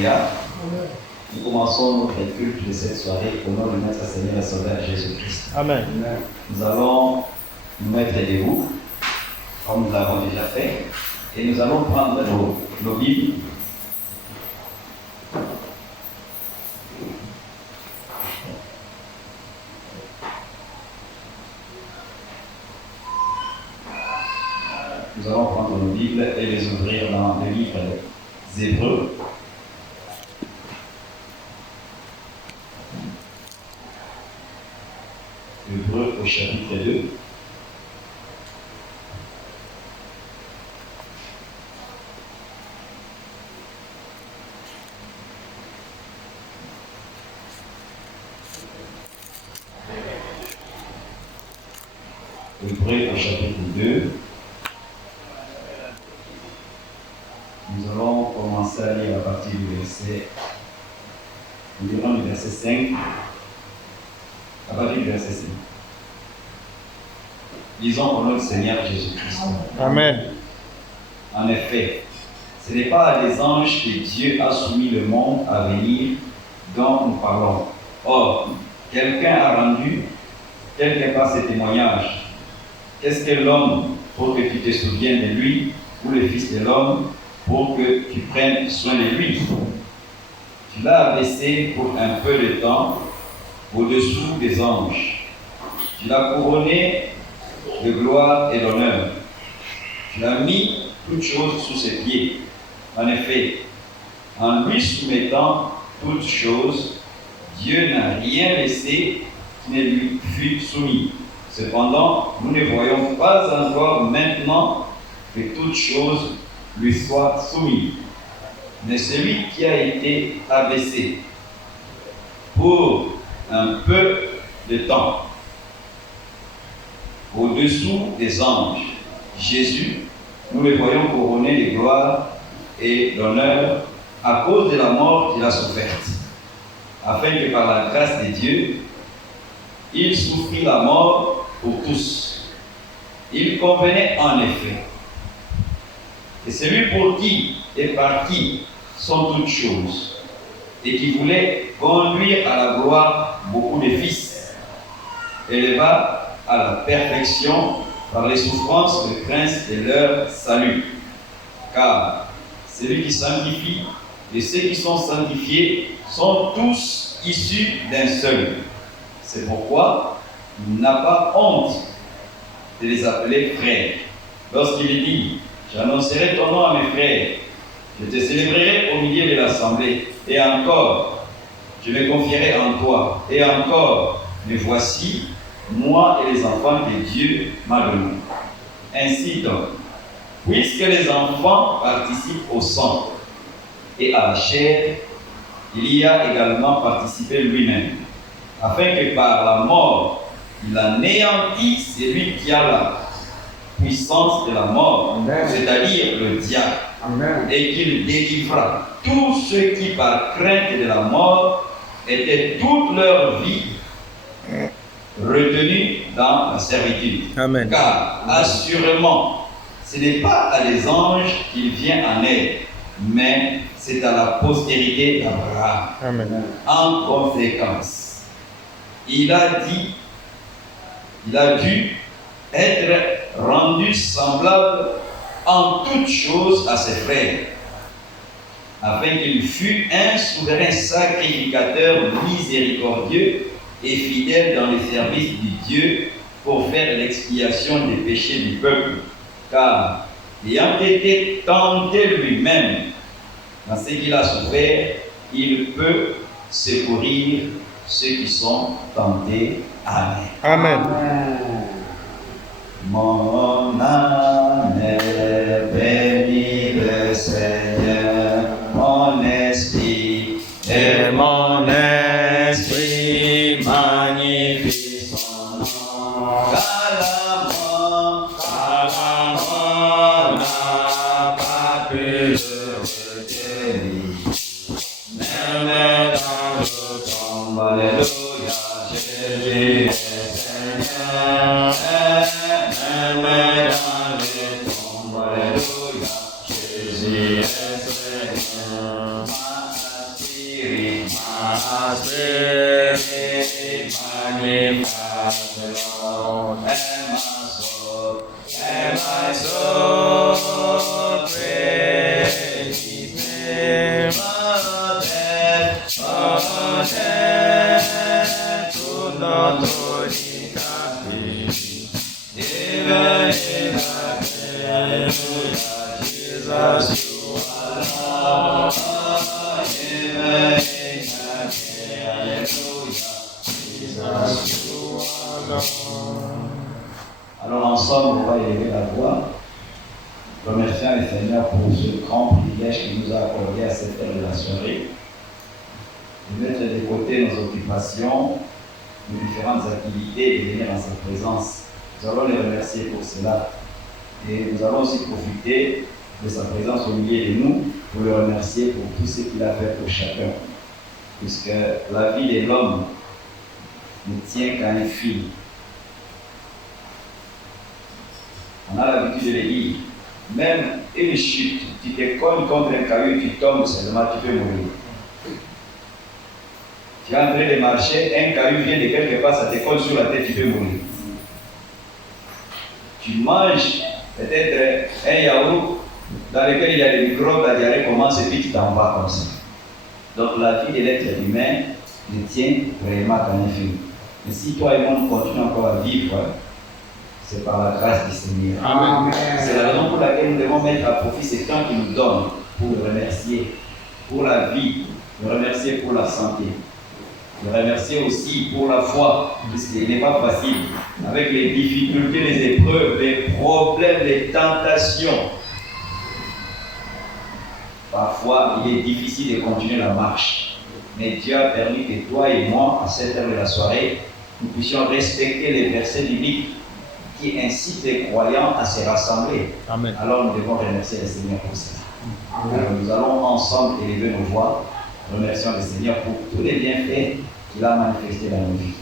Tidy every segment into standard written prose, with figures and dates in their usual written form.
Nous commençons notre culte de cette soirée au nom de notre Seigneur et Sauveur Jésus-Christ. Amen. Nous allons nous mettre debout, comme nous l'avons déjà fait, et nous allons prendre nos Bibles. Nous allons prendre nos Bibles et les ouvrir dans le livre des Hébreux. Hébreux au chapitre 2. Hébreux au chapitre 2. Nous allons commencer à lire à partir du verset, environ du verset 5. À partir du verset 5. Lisons au nom du Seigneur Jésus-Christ. Amen. En effet, ce n'est pas à des anges que Dieu a soumis le monde à venir dont nous parlons. Or, quelqu'un a rendu quelque part ce témoignage. Qu'est-ce que l'homme pour que tu te souviennes de lui, ou le Fils de l'homme pour que tu prennes soin de lui? Tu l'as abaissé pour un peu de temps au-dessous des anges. Tu l'as couronné de gloire et d'honneur. Tu as mis toutes choses sous ses pieds. En effet, en lui soumettant toutes choses, Dieu n'a rien laissé qui ne lui fût soumis. Cependant, nous ne voyons pas encore maintenant que toutes choses lui soient soumises. Mais celui qui a été abaissé pour un peu de temps au-dessous des anges, Jésus, nous le voyons couronné de gloire et d'honneur à cause de la mort qu'il a soufferte, afin que par la grâce de Dieu, il souffrit la mort pour tous. Il convenait en effet que celui pour qui et par qui sont toutes choses, et qui voulait conduire à la gloire beaucoup de fils, éleva à la perfection par les souffrances de Christ et leur salut. Car celui qui sanctifie et ceux qui sont sanctifiés sont tous issus d'un seul. C'est pourquoi il n'a pas honte de les appeler frères. Lorsqu'il dit « J'annoncerai ton nom à mes frères, je te célébrerai au milieu de l'assemblée, et encore, je me confierai en toi, et encore, me voici, moi et les enfants que Dieu m'a donnés. » Ainsi donc, puisque les enfants participent au sang et à la chair, il y a également participé lui-même, afin que par la mort, il anéantisse celui qui a la puissance de la mort, c'est-à-dire le diable, et qu'il délivra tous ceux qui, par crainte de la mort, étaient toute leur vie retenus dans la servitude. Amen. Car, assurément, ce n'est pas à des anges qu'il vient en aide, mais c'est à la postérité d'Abraham. Amen. En conséquence, il a dû être rendu semblable en toutes choses à ses frères, afin qu'il fût un souverain sacrificateur miséricordieux et fidèle dans le service du Dieu pour faire l'expiation des péchés du peuple. Car, ayant été tenté lui-même dans ce qu'il a souffert, il peut secourir ceux qui sont tentés. Amen. Amen. Mon âme bénit le Seigneur, mon esprit et mon esprit magnifie son nom. Car la mort n'a pas pu le retenir. Même dans le tombe, alléluia, Jésus est Seigneur. Même dans le tombe, alléluia, Jésus est Seigneur. spirit magnify the Lord, and my soul praise His name. Could not hold it captive, even in Jesus, you are Lord. Even in Jesus, you are Lord. Alors ensemble, on va élever la voix, remerciant le Seigneur pour ce grand privilège qu'il nous a accordé à cette heure de la soirée, de mettre de côté nos occupations, nos différentes activités et de venir en sa présence. Nous allons les remercier pour cela. Et nous allons aussi profiter de sa présence au milieu de nous pour le remercier pour tout ce qu'il a fait pour chacun. Puisque la vie de l'homme ne tient qu'à un fil. On a l'habitude de le dire. Même une chute, tu te cognes contre un caillou, tu tombes seulement, tu peux mourir. Tu es en train de marcher, un caillou vient de quelque part, ça te colle sur la tête, tu peux mourir. Tu manges peut-être un yaourt dans lequel il y a des microbes, la diarrhée commence et puis tu t'en vas comme ça. Donc la vie de l'être humain ne tient vraiment qu'à un fil. Mais si toi et moi nous continuons encore à vivre, c'est par la grâce du Seigneur. Amen. C'est la raison pour laquelle nous devons mettre à profit ce temps qu'il nous donne pour le remercier pour la vie, le remercier pour la santé. Le remercier aussi pour la foi, puisqu'il n'est pas facile, avec les difficultés, les épreuves, les problèmes, les tentations. Parfois, il est difficile de continuer la marche. Mais Dieu a permis que toi et moi, à cette heure de la soirée, nous puissions respecter les versets bibliques qui incitent les croyants à se rassembler. Amen. Alors nous devons remercier le Seigneur pour cela. Alors, nous allons ensemble élever nos voix, remerciant le Seigneur pour tous les bienfaits qu'il a manifestés dans nos vies.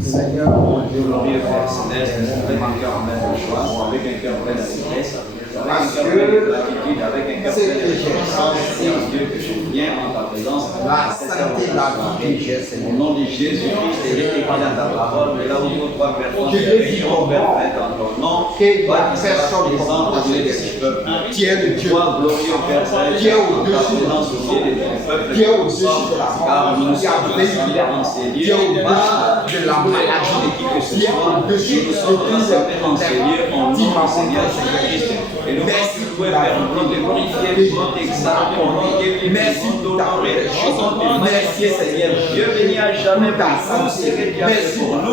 Seigneur, mon Dieu, glorieux Père Céleste, avec un cœur en même joie, avec un cœur plein d'allégresse, avec un cœur plein de gratitude, avec un cœur plein de reconnaissance, Seigneur Dieu, que je viens en ta présence. La santé, la vie, Seigneur. Au nom de Jésus-Christ, et écrit dans ta parole, mais là où nous trois personnes se réunissent, Père, dans ton nom, va personne présente au milieu de ces peuples. Tiens le Dieu, glorieux Père Céleste, Dieu au-dessus de la société de ton peuple, Dieu au-dessus de la car nous sommes rassemblés en ces lieux, pas de la maladie qui que ce soit, nous sommes rassemblés en ces lieux, en nom du Seigneur Jésus-Christ. Et nous merci pour Père, nous voulons te glorifier, nous voulons t'exalter, nous voulons merci pour t'honorer, nous voulons te remercier Seigneur. Dieu béni à jamais pour tout ce que tu as fait pour nous.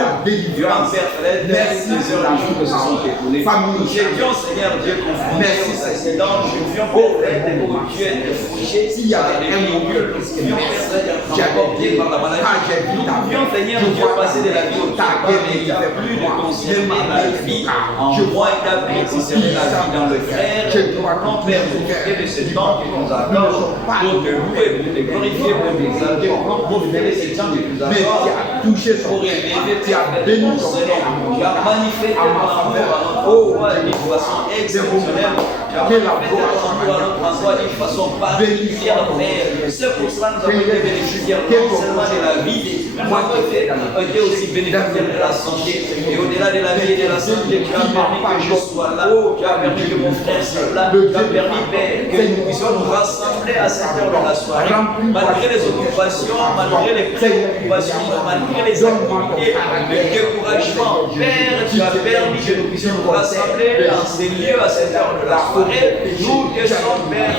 Dieu en Père Fred, merci les heures du jour que se sont écoulées. Nous étions Seigneur Dieu confrontés aux accidents, nous étions Père Fred, où Dieu était fauché, s'il y avait un milieu, nous étions Père Fred, emportés par la maladie. Nous pouvions Seigneur Dieu passer de la vie au tabac, mais il n'y a plus de concerner la vie en moi établi, concerner la vie dans le frère. Nous allons Père profiter de ce temps que nous accorde pour te louer, pour te glorifier, pour t'exalter, pour profiter de ce temps que nous accorde pour élever Père béni ton nom. Tu as manifesté ton amour à notre endroit d'une façon exceptionnelle. Tu as manifesté ton amour à notre endroit d'une façon particulière, Père. C'est pour cela que nous avons été bénéficiaires non seulement de la vie, mais nous avons été aussi bénéficiaires de la santé. Et au-delà de la vie et de la santé, tu as permis que je sois là. Tu as permis que mon frère soit là. Tu as permis, Père, que nous puissions nous rassembler à cette heure de la soirée, malgré les occupations, malgré les préoccupations, malgré les activités, le découragement. Père, tu as permis que nous puissions nous rassembler dans ces lieux à cette heure de la soirée. Nous te sommes, Père,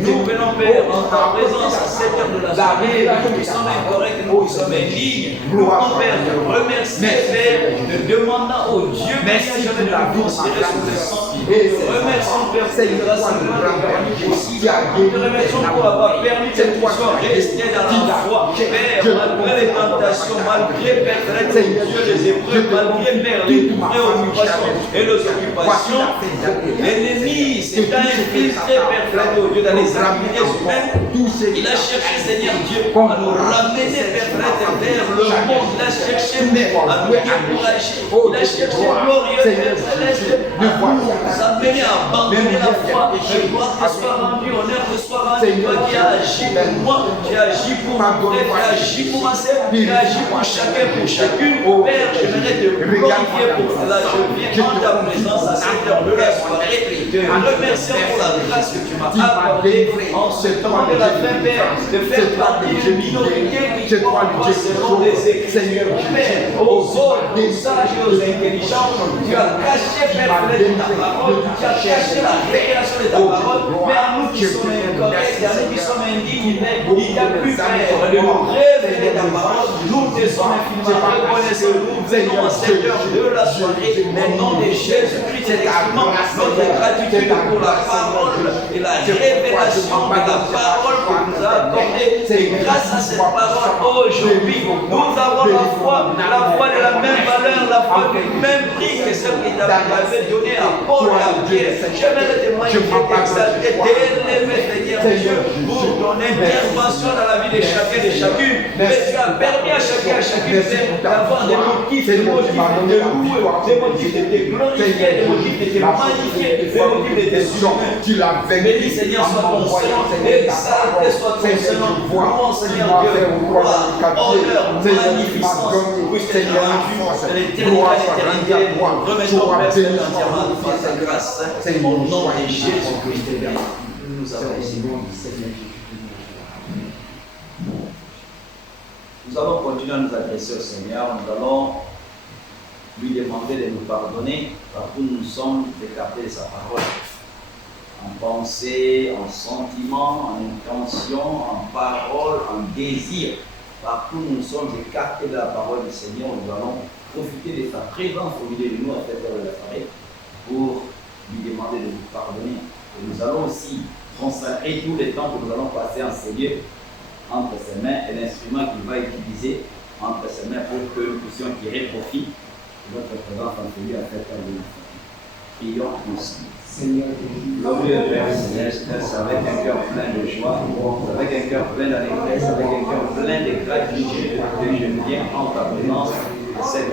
nous venons, Père, en ta présence à cette heure de la soirée. Nous sommes incorrects, nous sommes indignes. Nous voulons, Père, te remercier, Père, de demandant au Dieu, merci de la considérer sous le sang. Remercions, Père, pour le rassemblement de Nous te remercions pour avoir permis que nous puissions rester dans la foi. Père, malgré les tentations, malgré, Père, Dieu, les épreuves, malgré, Père, les préoccupations et les occupations, l'ennemi s'est infiltré, Père, au Dieu, dans les activités humaines. Il a cherché, Seigneur Dieu, à nous ramener, Père, vers le monde. Il a cherché, Père, à nous décourager. Il a cherché, glorieux Père Céleste, à nous nous amener à abandonner la foi. Que gloire te soit rendue, honneur te soit rendu. Toi qui as agi pour moi, qui as agi pour mon frère, qui as agi pour ma sœur, qui as agi pour chacun, pour chacune. Père, j'aimerais te glorifier pour cela. Je viens en ta présence à cette heure de la soirée. Te remerciant pour la grâce que tu m'as accordée en ce temps de la fin, Père, de faire partie d'une minorité qui croit selon des Écritures. Père, aux autres, aux sages et aux intelligents, tu as caché, Père, ta parole, tu as caché la révélation de ta parole, mais à nous qui sommes incorrects, à nous qui sommes indignes, Père, il t'a pu faire de nous révéler ta parole. Nous te sommes infiniment reconnaissants. Nous venons à cette heure de la soirée au nom de Jésus-Christ et exprimant notre gratitude pour la parole et la révélation de la parole que nous a accordée. Et grâce à cette parole, aujourd'hui, nous avons la foi de la même valeur, la foi du même prix que celle qui t'avait donnée à Paul et à Pierre. J'aimerais te magnifier, t'exalter, t'élever, Seigneur Dieu, pour ton intervention dans la vie de chacun et de chacune. Mais tu as permis à chacun et à chacune d'avoir des motifs, des motifs de louer, des motifs de te glorifier, des motifs de te magnifier, des motifs de te soutenir. Béni Seigneur soit ton Seigneur, exalté soit ton Seigneur, louons Seigneur Dieu, gloire, honneur, magnificence, oui Seigneur, de l'éternité, remettons Père Seigneur entièrement devant ta grâce, au nom de Jésus-Christ, nous avons ici. Nous allons continuer à nous adresser au Seigneur, nous allons lui demander de nous pardonner partout où nous sommes écartés de sa parole. En pensée, en sentiment, en intention, en parole, en désir. Partout où nous sommes écartés de la parole du Seigneur, nous allons profiter de sa présence au milieu de nous à cette heure de la soirée pour lui demander de nous pardonner. Et nous allons aussi consacrer tout le temps que nous allons passer en ces lieux entre ses mains et l'instrument qu'il va utiliser entre ses mains pour que nous puissions tirer profit de notre présence en ces lieux à cette heure de la soirée. Prions ensemble. Seigneur, glorieux Père Céleste, avec un cœur plein de joie, avec un cœur plein d'allégresse, avec un cœur plein de gratitude, que je viens en ta présence à cette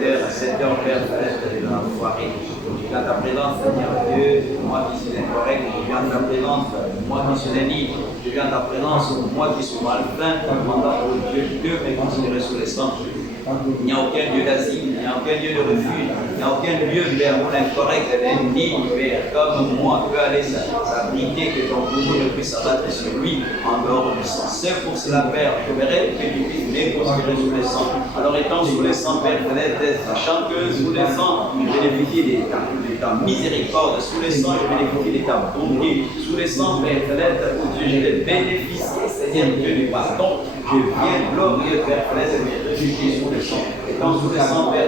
heure, Père Céleste de la soirée. Je viens à ta présence, Seigneur Dieu, moi qui suis incorrect, je viens à ta présence, moi qui suis libre, je viens à ta présence, moi qui suis malsain, demandant au Dieu de me considérer sous les cendres. Il n'y a aucun lieu d'asile, il n'y a aucun lieu de refuge, il n'y a aucun lieu, Père, où l'incorrect, l'indigne, Père, comme moi, peut aller s'abriter, que ton bourreau ne puisse s'abattre sur lui en dehors du sang. C'est pour cela, Père, je verrai que tu puisses me considérer sous les sangs. Alors étant sous les sangs, Père, sachant que sous les sangs, je bénéficie de ta miséricorde, sous les sangs, je bénéficie de ta bonté, sous les sangs, Père, où Dieu, je vais bénéficier, Seigneur Dieu, du pardon. Je viens glorieux, Père, de me réfugier sous le sang. Étant sous le sang, Père,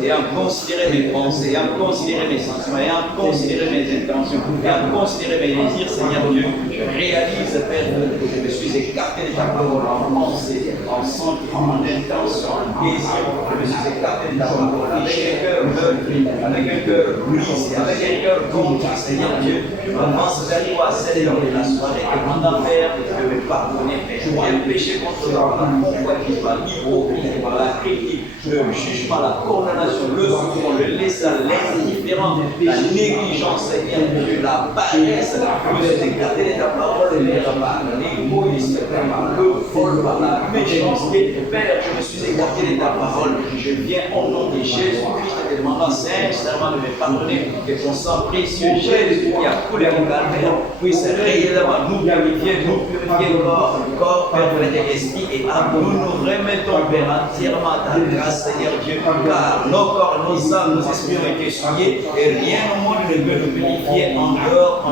et en considérer mes pensées, et en considérer mes sentiments, et en considérer mes intentions, et en considérer mes désirs, Seigneur Dieu, je réalise, Père, que je me suis écarté de ta parole en pensée, en sentiment, en intention, en désir. Je me suis écarté de ta parole avec un cœur meurtri, avec un cœur brisé, avec un cœur contrit, Seigneur Dieu. Je m'avance vers toi à cette heure de la soirée, demandant, Père, de me pardonner, Père. Pour un péché contre toi, par la convoitise, par l'hypocrisie, par la critique, le jugement, la condamnation, le soupçon, le laissage, l'indifférence, la négligence, Seigneur Dieu, la paresse. Je me suis écarté de ta parole, par l'égoïsme, par le vol, par la méchanceté. Père, je me suis écarté de ta parole. Je viens au nom de Jésus-Christ te demandant sincèrement de me pardonner, que ton sang précieux, Jésus qui a coulé au calvaire, puisse réellement nous purifier corps, Père, et esprit, et à nous remettons, Père, entièrement ta grâce, Seigneur Dieu, car nos corps, nos âmes, nos esprits ont été souillés, et rien au monde ne peut nous purifier en dehors,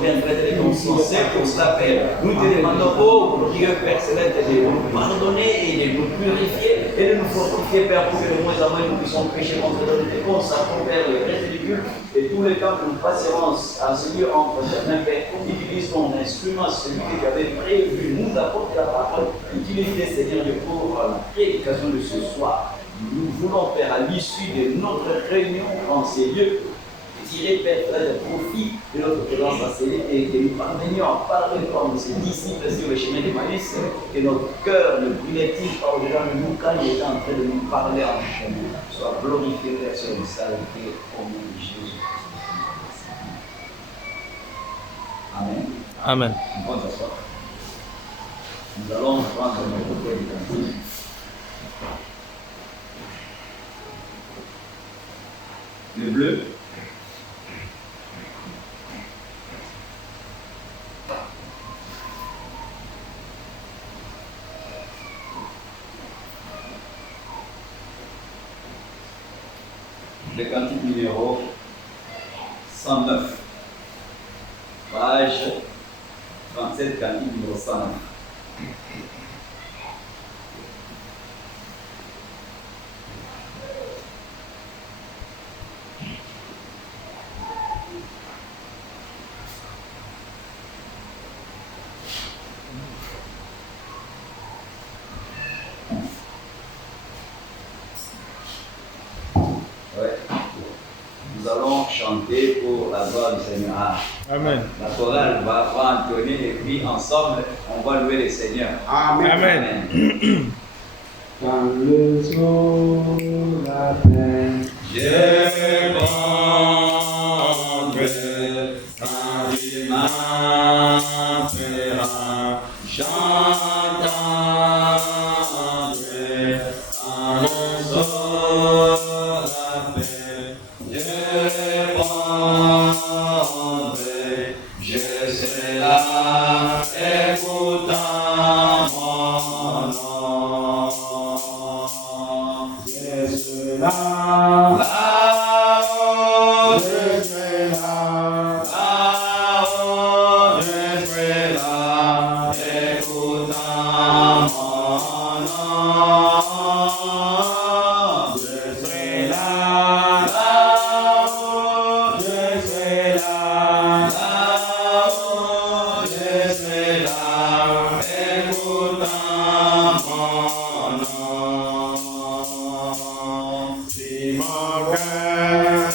Père, de ton sang. C'est pour cela, Père, nous te demandons, oh Dieu, Père Céleste, de nous pardonner et de nous purifier, et de nous fortifier, Père, pour que de moins en moins nous puissions pécher contre notre consacrons, Père, le reste du culte, et tous les temps que nous passerons à ce lieu entre tes mains, Père, utilise ton instrument, celui que tu avais prévu, nous apporter la parole, utilise, Seigneur Dieu, pour la prédication de ce soir. Nous voulons, Père, à l'issue de notre réunion en ces lieux, tirer, Père, le profit de notre présence à ces lieux et que nous parvenions à parler comme ces disciples sur le chemin d'Emmaüs, que notre cœur ne brûlait-il pas au-delà de nous quand il était en train de nous parler en chemin. Sois glorifié, Père, sur le salut au nom de Jésus. Amen. On va s'asseoir. Nous allons prendre notre cœur du cantique. Le bleu. Le cantique numéro 109. Page 37, cantique numéro 109. Ouais. Nous allons chanter pour la gloire du Seigneur. Amen. La chorale va entonner et puis ensemble, on va louer le Seigneur. Amen. Amen. Quand le jour l'appelle, Je prendrai quand il m'appellera, j'entendrai quand mon soul l'appelle. Je prendrai, je serai là, écoutant mon nom. je serai là, Là-haut, je serai là, là-haut, je serai là, écoutant mon nom. Je serai là, là-haut, je serai là, là-haut, je serai là, écoutant mon nom. Si mon cœur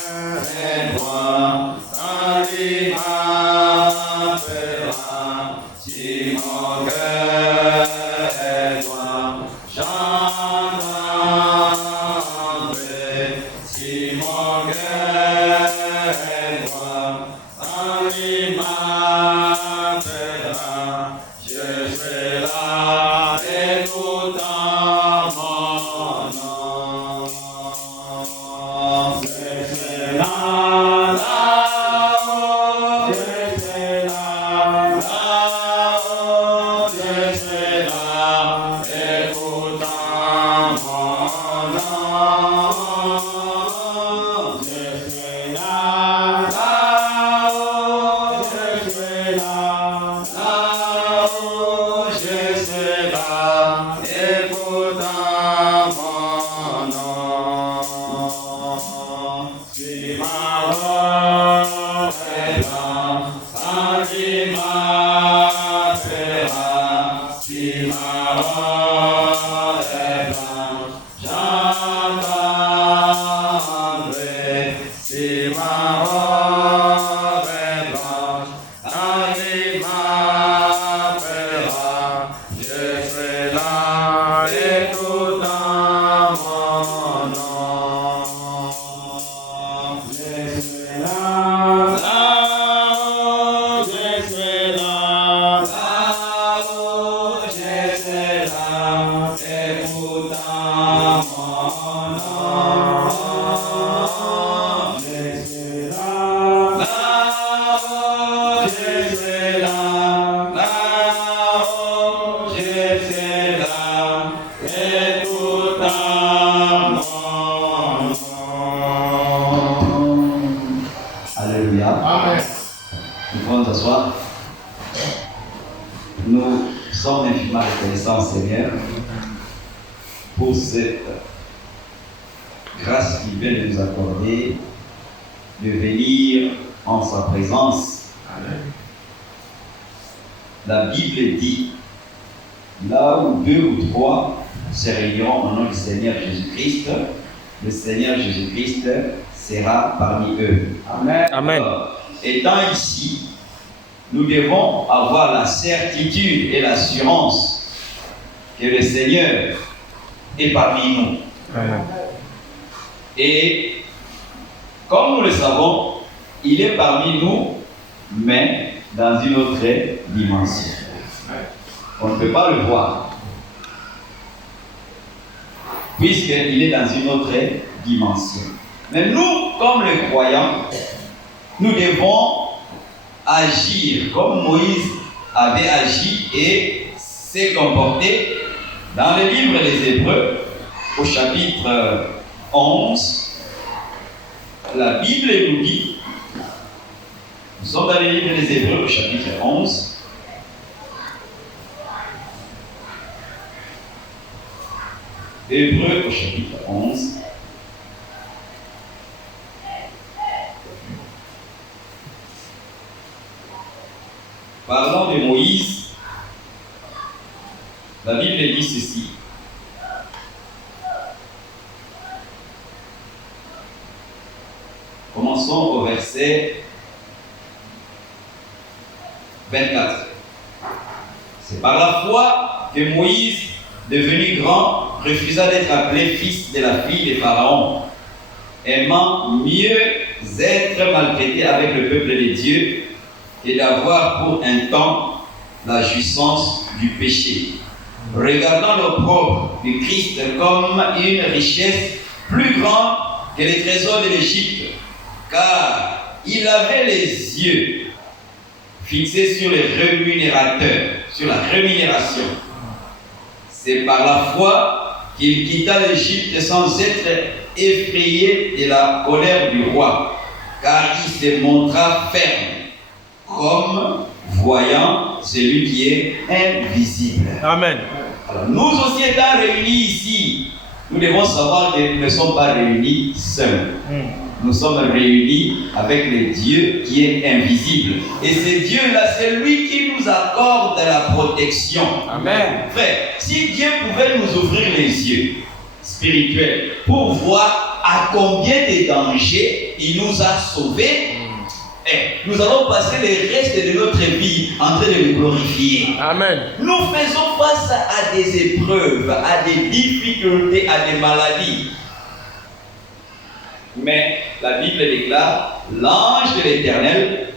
est droit, quand il m'appellera, si mon cœur est droit, j'entendrai. Si mon cœur est droit, quand il m'appellera, je serai là, écoutant mon nom. Je serai là, là-haut, je serai là, là-haut, je serai là, écoutant mon nom. je serai là, Là-haut, je serai là, là-haut, je serai là, écoutant mon nom. Si ma voix est là, quand il m'appellera, si ma voix est blanche, j'entendrai. Si ma voix est blanche, quand il m'appellera, je serai là, écoutant mon nom. je serai là, Là-haut, je serai là, là-haut, je serai là, écoutant mon nom. je serai là, Là-haut, je serai là, là-haut, je serai là, écoutant mon nom. Alléluia. Amen. Nous pouvons nous asseoir. Nous sommes infiniment reconnaissants, Seigneur, pour cette grâce qu'il vient de nous accorder de venir en sa présence. La Bible dit, là où deux ou trois se réuniront au nom du Seigneur Jésus-Christ, le Seigneur Jésus-Christ sera parmi eux. Amen. Amen. Alors, étant ici, nous devons avoir la certitude et l'assurance que le Seigneur est parmi nous. Amen. Et comme nous le savons, il est parmi nous, mais dans une autre dimension. On ne peut pas le voir, puisqu'il est dans une autre dimension. Mais nous, comme les croyants, nous devons agir comme Moïse avait agi et s'est comporté. Dans le livre des Hébreux, au chapitre 11, la Bible nous dit, nous sommes dans le livre des Hébreux, au chapitre 11, Hébreux au chapitre 11, parlant de Moïse, la Bible dit ceci. Commençons au verset 24. C'est par la foi que Moïse, devenu grand, refusa d'être appelé fils de la fille de Pharaon, aimant mieux être maltraité avec le peuple de Dieu et d'avoir pour un temps la jouissance du péché, regardant l'opprobre du Christ comme une richesse plus grande que les trésors de l'Égypte, car il avait les yeux fixés sur les rémunérateurs, sur la rémunération. C'est par la foi qu'il quitta l'Égypte sans être effrayé de la colère du roi, car il se montra ferme, comme voyant celui qui est invisible. Amen. Alors, nous aussi étant réunis ici, nous devons savoir que nous ne sommes pas réunis seuls. Nous sommes réunis avec le Dieu qui est invisible. Et ce Dieu-là, c'est lui qui nous accorde la protection. Amen. Frère, si Dieu pouvait nous ouvrir les yeux spirituels pour voir à combien de dangers il nous a sauvés, nous allons passer le reste de notre vie en train de le glorifier. Amen. Nous faisons face à des épreuves, à des difficultés, à des maladies. Mais la Bible déclare, l'ange de l'Éternel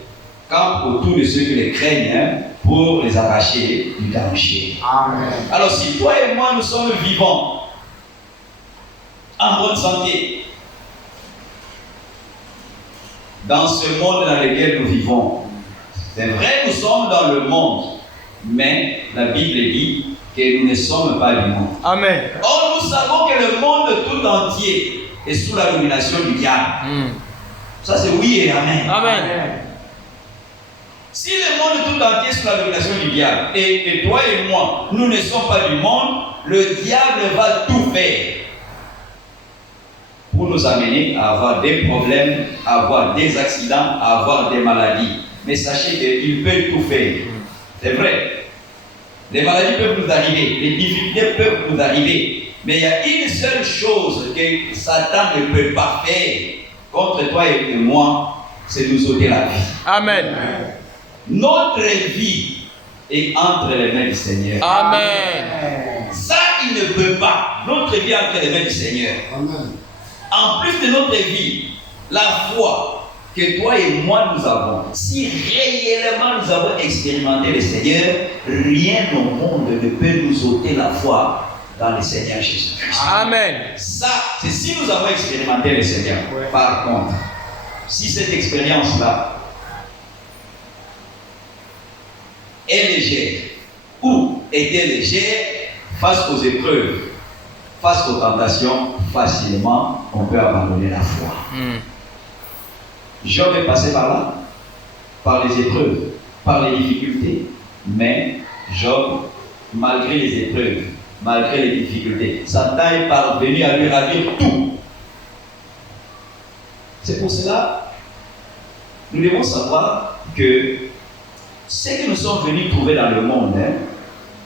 campe autour de ceux qui les craignent pour les arracher du danger. Amen. Alors si toi et moi nous sommes vivants, en bonne santé, dans ce monde dans lequel nous vivons, c'est vrai, nous sommes dans le monde, mais la Bible dit que nous ne sommes pas du monde. Amen. Or, nous savons que le monde tout entier est sous la domination du diable. Ça, c'est oui et amen. Amen. Si le monde tout entier est sous la domination du diable, et toi et moi, nous ne sommes pas du monde, le diable va tout faire pour nous amener à avoir des problèmes, à avoir des accidents, à avoir des maladies. Mais sachez qu'il peut tout faire. C'est vrai. Les maladies peuvent nous arriver, les difficultés peuvent nous arriver. Mais il y a une seule chose que Satan ne peut pas faire contre toi et moi, c'est nous ôter la vie. Amen. Notre vie est entre les mains du Seigneur. Amen. Ça, il ne peut pas. Notre vie est entre les mains du Seigneur. Amen. En plus de notre vie, la foi que toi et moi nous avons, si réellement nous avons expérimenté le Seigneur, rien au monde ne peut nous ôter la foi dans le Seigneur Jésus-Christ. Amen. Ça, c'est si nous avons expérimenté le Seigneur. Ouais. Par contre, si cette expérience-là est légère ou était légère face aux épreuves, face aux tentations, facilement, on peut abandonner la foi. Job est passé par là, par les épreuves, par les difficultés. Mais Job, malgré les épreuves, malgré les difficultés, Satan est parvenu à lui ravir tout. C'est pour cela, nous devons savoir que ce que nous sommes venus trouver dans le monde,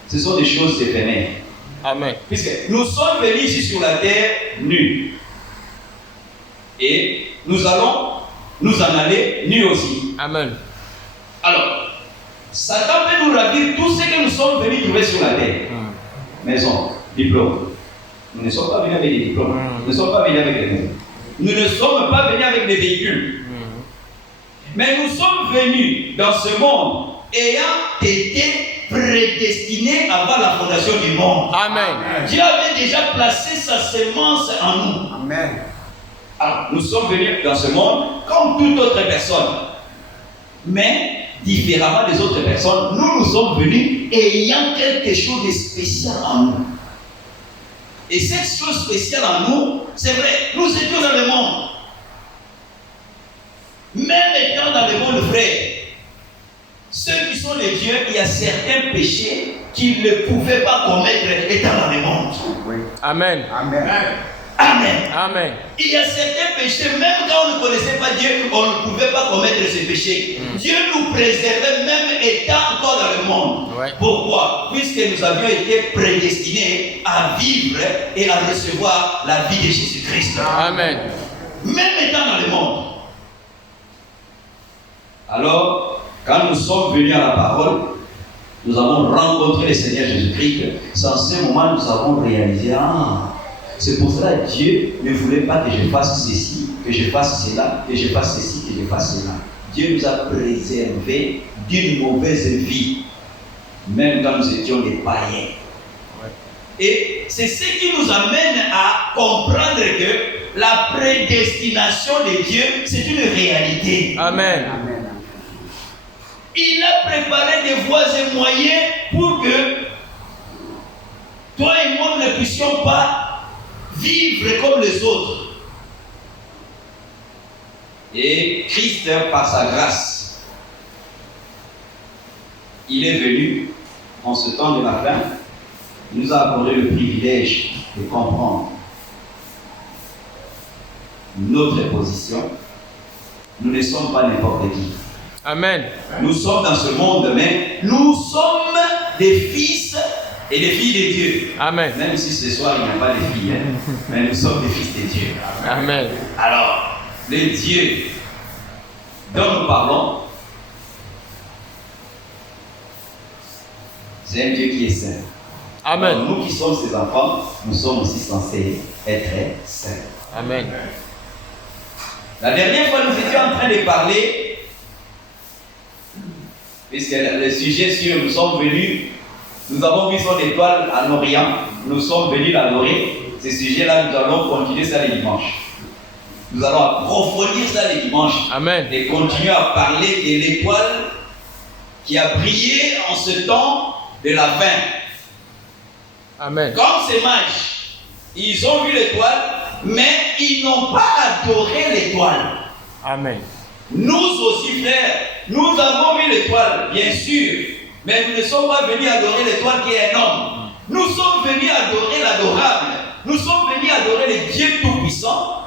ce sont des choses éphémères. Amen. Puisque nous sommes venus ici sur la terre nus. Et nous allons nous en aller nus aussi. Amen. Alors, Satan peut nous ravir tout ce que nous sommes venus trouver sur la terre. Maison, diplôme. Nous ne sommes pas venus avec des diplômes. Nous ne sommes pas venus avec des maisons. Nous ne sommes pas venus avec des véhicules. Mais nous sommes venus dans ce monde ayant été prédestinés avant la fondation du monde. Amen. Dieu avait déjà placé sa semence en nous. Amen. Alors, nous sommes venus dans ce monde comme toute autre personne. Mais, différemment des autres personnes, nous sommes venus ayant quelque chose de spécial en nous. Et cette chose spéciale en nous, c'est vrai, nous étions dans le monde. Même étant dans le monde, frère, ceux qui sont les dieux, il y a certains péchés qu'ils ne pouvaient pas commettre étant dans le monde. Amen. Amen. Amen. Amen. Il y a certains péchés, même quand on ne connaissait pas Dieu, on ne pouvait pas commettre ces péchés. Dieu nous préservait même étant encore dans le monde. Ouais. Pourquoi? Puisque nous avions été prédestinés à vivre et à recevoir la vie de Jésus-Christ. Amen. Même étant dans le monde. Alors, quand nous sommes venus à la parole, nous avons rencontré le Seigneur Jésus-Christ. C'est en ce moment que nous avons réalisé, c'est pour cela que Dieu ne voulait pas que je fasse ceci, que je fasse cela, que je fasse ceci, que je fasse cela. Dieu nous a préservés d'une mauvaise vie, même quand nous étions des païens. Et c'est ce qui nous amène à comprendre que la prédestination de Dieu, c'est une réalité. Amen. Il a préparé des voies et moyens pour que toi et moi ne puissions pas vivre comme les autres. Et Christ, par sa grâce, il est venu en ce temps de la fin. Il nous a accordé le privilège de comprendre notre position. Nous ne sommes pas n'importe qui. Amen. Nous sommes dans ce monde, mais nous sommes des fils et des filles de Dieu. Amen. Même si ce soir il n'y a pas de filles, mais nous sommes des fils de Dieu. Amen. Alors, le Dieu dont nous parlons, c'est un Dieu qui est saint. Amen. Alors, nous qui sommes ses enfants, nous sommes aussi censés être saints. Amen. La dernière fois, nous étions en train de parler, puisque le sujet sur nous sommes venus, nous avons vu son étoile en Orient, nous sommes venus l'adorer. Ce sujet-là, nous allons continuer ça les dimanches. Nous allons approfondir ça les dimanches. Amen. Et continuer à parler de l'étoile qui a brillé en ce temps de la fin. Amen. Comme ces mages, ils ont vu l'étoile, mais ils n'ont pas adoré l'étoile. Amen. Nous aussi, frères, nous avons vu l'étoile, bien sûr, mais nous ne sommes pas venus adorer l'étoile qui est un homme. Nous sommes venus adorer l'adorable. Nous sommes venus adorer le Dieu Tout-Puissant,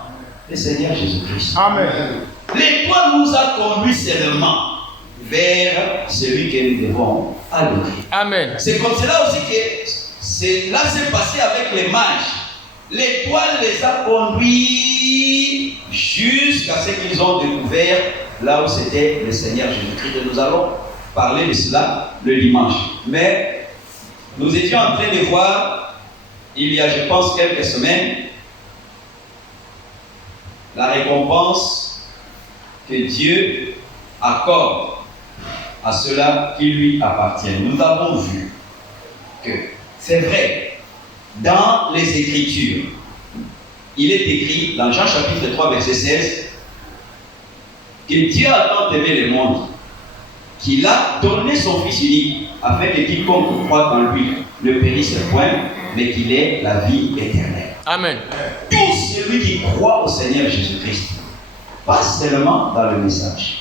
le Seigneur Jésus-Christ. Amen. L'étoile nous a conduits seulement vers celui que nous devons adorer. Amen. C'est comme cela aussi que cela s'est passé avec les mages. L'étoile les a conduits jusqu'à ce qu'ils ont découvert là où c'était le Seigneur Jésus-Christ. Et nous allons parler de cela le dimanche. Mais nous étions en train de voir, il y a je pense quelques semaines, la récompense que Dieu accorde à ceux-là qui lui appartiennent. Nous avons vu que c'est vrai, dans les Écritures, il est écrit dans Jean chapitre 3 verset 16 que Dieu a tant aimé le monde qu'il a donné son Fils unique afin que quiconque croit en lui ne périsse point, mais qu'il ait la vie éternelle. Amen. Tout celui qui croit au Seigneur Jésus-Christ, pas seulement dans le message.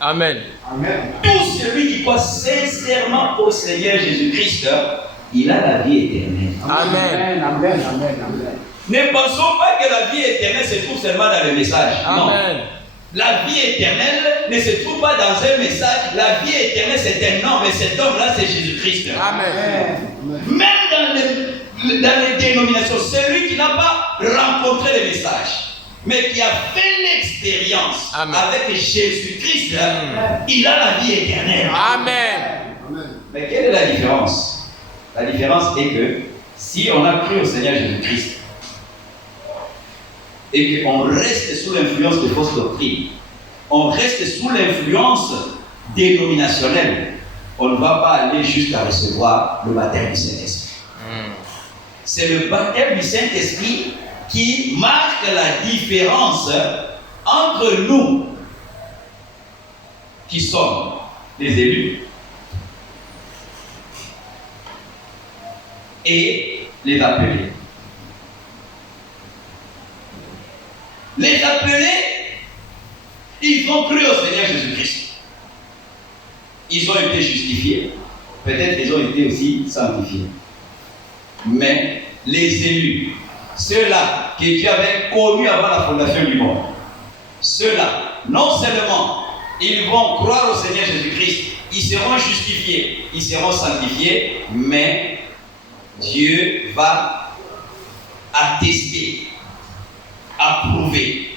Amen. Amen. Tout celui qui croit sincèrement au Seigneur Jésus-Christ, il a la vie éternelle. Amen. Amen. Amen. Amen. Ne pensons pas que la vie éternelle se trouve seulement dans le message. Non. Amen. La vie éternelle ne se trouve pas dans un message. La vie éternelle, c'est un homme, et cet homme-là, c'est Jésus-Christ. Amen. Même dans les dénominations, celui qui n'a pas rencontré le message, mais qui a fait l'expérience Amen. avec Jésus-Christ, il a la vie éternelle. Amen. Mais quelle est la différence? La différence est que si on a cru au Seigneur Jésus-Christ et qu'on reste sous l'influence de fausses doctrines, on reste sous l'influence dénominationnelle, on ne va pas aller jusqu'à recevoir le baptême du Saint-Esprit. C'est le baptême du Saint-Esprit qui marque la différence entre nous qui sommes les élus et les appelés. Les appelés, ils ont cru au Seigneur Jésus-Christ. Ils ont été justifiés. Peut-être ils ont été aussi sanctifiés. Mais les élus, ceux-là que Dieu avait connus avant la fondation du monde, ceux-là, non seulement ils vont croire au Seigneur Jésus-Christ, ils seront justifiés, ils seront sanctifiés, mais Dieu va attester, approuver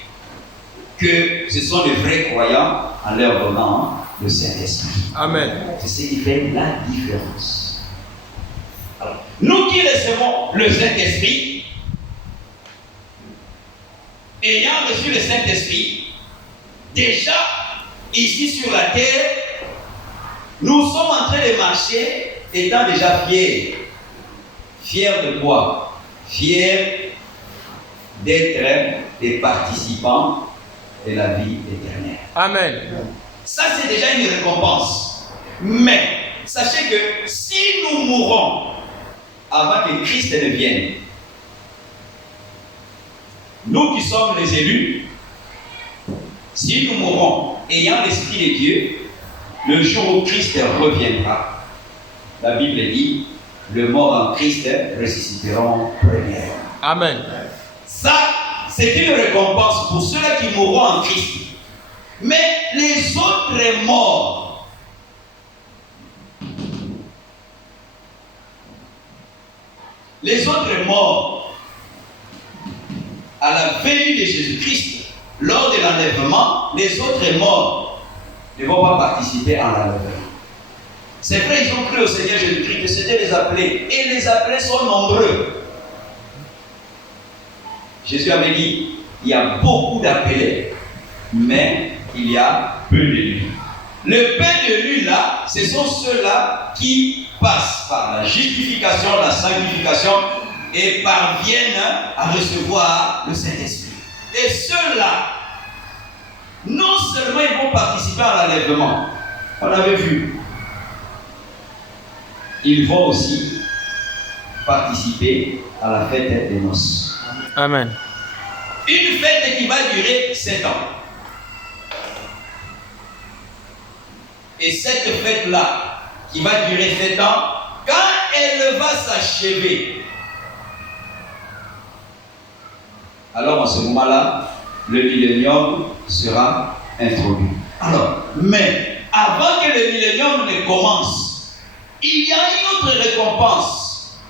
que ce sont les vrais croyants en leur donnant le Saint-Esprit. Amen. C'est ce qui fait la différence. Alors, nous qui recevons le Saint-Esprit, ayant reçu le Saint-Esprit, déjà ici sur la terre, nous sommes en train de marcher étant déjà fiers. Fiers de quoi? Fiers d'être des participants de la vie éternelle. Amen. Ça, c'est déjà une récompense. Mais sachez que si nous mourons avant que Christ ne vienne, nous qui sommes les élus, si nous mourons ayant l'Esprit de Dieu, le jour où Christ reviendra, la Bible dit, le mort en Christ ressusciteront premièrement. Amen. Ça, c'est une récompense pour ceux-là qui mourront en Christ. Mais les autres morts, à la venue de Jésus-Christ, lors de l'enlèvement, les autres morts ne vont pas participer à l'enlèvement. C'est vrai, ils ont cru au Seigneur Jésus-Christ, mais c'était les appelés. Et les appelés sont nombreux. Jésus avait dit, il y a beaucoup d'appelés, mais il y a peu d'élus. Le peu d'élus là, ce sont ceux-là qui passent par la justification, la sanctification et parviennent à recevoir le Saint-Esprit. Et ceux-là, non seulement ils vont participer à l'enlèvement, on avait vu, ils vont aussi participer à la fête des noces. Amen. Une fête qui va durer 7 ans. Et cette fête-là, qui va durer 7 ans, quand elle va s'achever, alors en ce moment-là, le millénium sera introduit. Alors, mais avant que le millénium ne commence, il y a une autre récompense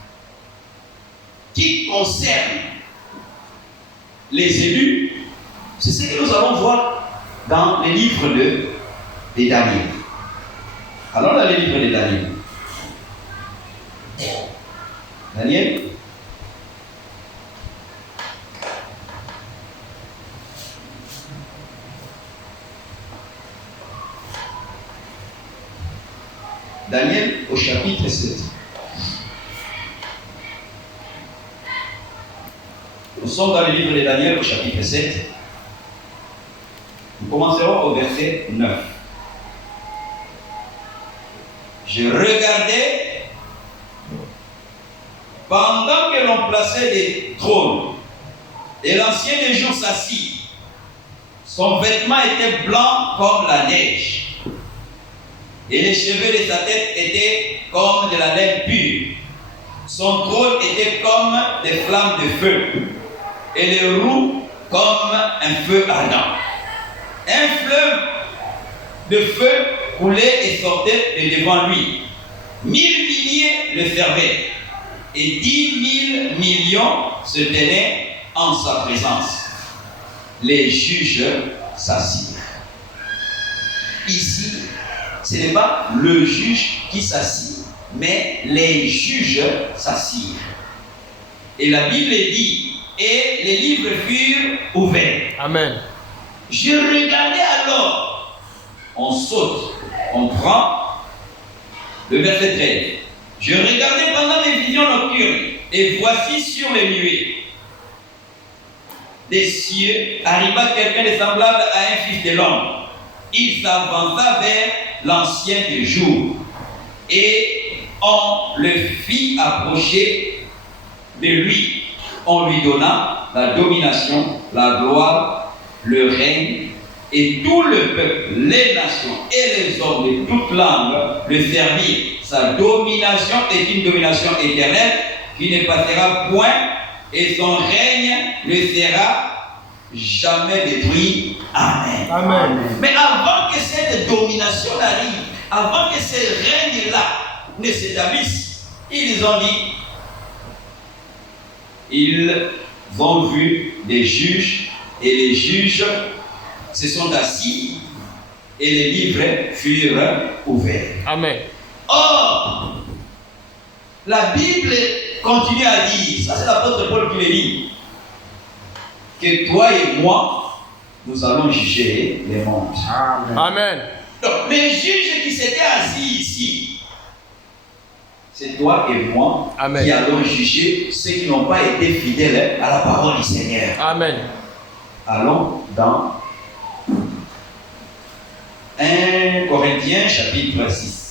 qui concerne les élus. C'est ce que nous allons voir dans les livres de Daniel. Alors dans les livres de Daniel. Daniel. Daniel au chapitre 7. Nous sommes dans le livre de Daniel au chapitre 7. Nous commencerons au verset 9. Je regardais pendant que l'on plaçait des trônes et l'ancien des jours s'assit. Son vêtement était blanc comme la neige et les cheveux de sa tête étaient comme de la laine pure. Son trône était comme des flammes de feu et les roues comme un feu ardent. Un fleuve de feu coulait et sortait de devant lui. 1000 milliers le servaient et 10 000 millions se tenaient en sa présence. Les juges s'assirent. Ici, ce n'est pas le juge qui s'assied, mais les juges s'assirent. Et la Bible dit, et les livres furent ouverts. Amen. Je regardais alors, on saute, on prend le verset 13. Je regardais pendant mes visions nocturnes, et voici sur les nuées des cieux arriva quelqu'un de semblable à un fils de l'homme. Il s'avança vers l'ancien des jours, et on le fit approcher de lui. On lui donna la domination, la gloire, le règne, et tout le peuple, les nations et les hommes de toute langue le servirent. Sa domination est une domination éternelle qui ne passera point, et son règne ne sera jamais détruit. Amen. Amen. Mais avant que cette domination n'arrive, avant que ce règne-là ne s'établisse, ils ont dit, ils ont vu des juges, et les juges se sont assis, et les livres furent ouverts. Amen. Or, la Bible continue à dire, ça c'est l'apôtre Paul qui le dit, que toi et moi, nous allons juger les mondes. Amen. Donc, les juges qui s'étaient assis ici, c'est toi et moi Amen. qui allons juger ceux qui n'ont pas été fidèles à la parole du Seigneur. Amen. Allons dans 1 Corinthiens chapitre 6.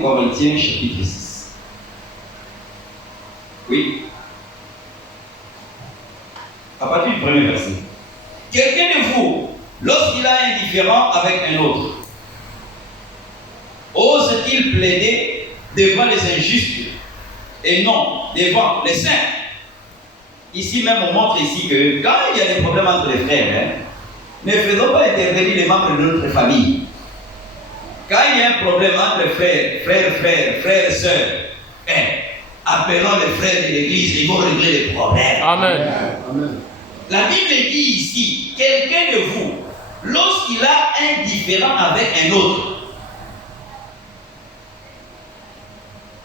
Corinthiens chapitre 6. Oui. À partir du premier verset. Quelqu'un de vous, lorsqu'il a un différend avec un autre, ose-t-il plaider devant les injustes et non devant les saints? Ici même, on montre ici que quand il y a des problèmes entre les frères, ne faisons pas intervenir les membres de notre famille. Quand il y a un problème entre frères et sœurs, appelons les frères de l'église, ils vont régler les problèmes. Amen. Amen. La Bible dit ici, quelqu'un de vous, lorsqu'il a un différend avec un autre,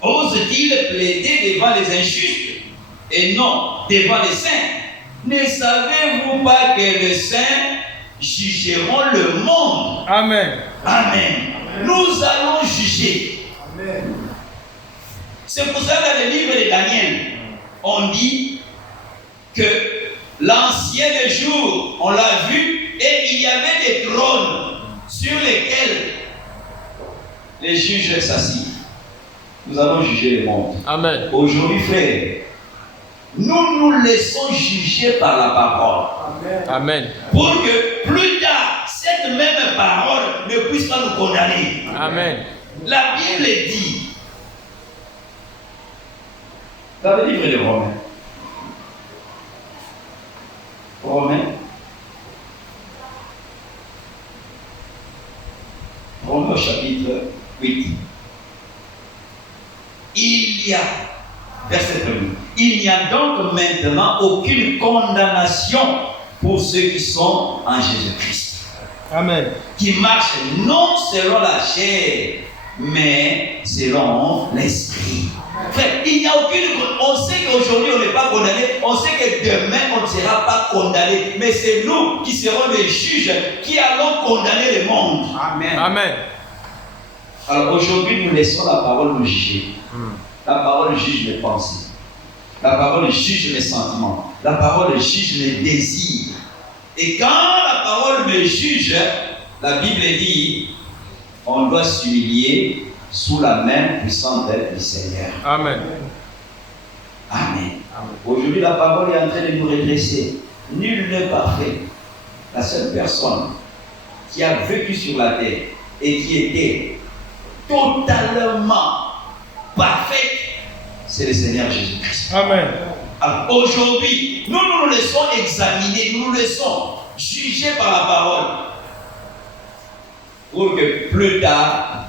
ose-t-il plaider devant les injustes et non devant les saints? Ne savez-vous pas que les saints jugeront le monde? Amen. Amen. Nous allons juger. Amen. C'est pour ça que dans le livre de Daniel, on dit que l'ancien des jours, on l'a vu, et il y avait des trônes sur lesquels les juges s'assient. Nous allons juger le monde. Amen. Aujourd'hui, frère, nous nous laissons juger par la parole. Amen. Pour que plus tard, cette même parole ne puisse pas nous condamner. Amen. La Bible dit, dans le livre de Romains, Romains au chapitre 8, il y a, verset 1, il n'y a donc maintenant aucune condamnation pour ceux qui sont en Jésus-Christ. Amen. Qui marchent non selon la chair, mais selon l'esprit. Frère, il n'y a aucune. On sait qu'aujourd'hui on n'est pas condamné, on sait que demain on ne sera pas condamné, mais c'est nous qui serons les juges qui allons condamner le monde. Amen. Amen. Alors aujourd'hui, nous laissons la parole nous juger. La parole juge les pensées. La parole juge les sentiments. La parole juge les désirs. Et quand la parole me juge, la Bible dit, on doit s'humilier sous la main puissante du Seigneur. Amen. Amen. Aujourd'hui, la parole est en train de nous redresser. Nul n'est parfait. La seule personne qui a vécu sur la terre et qui était totalement parfaite, c'est le Seigneur Jésus-Christ. Amen. Alors aujourd'hui, nous nous laissons examiner, nous nous laissons juger par la parole pour que plus tard,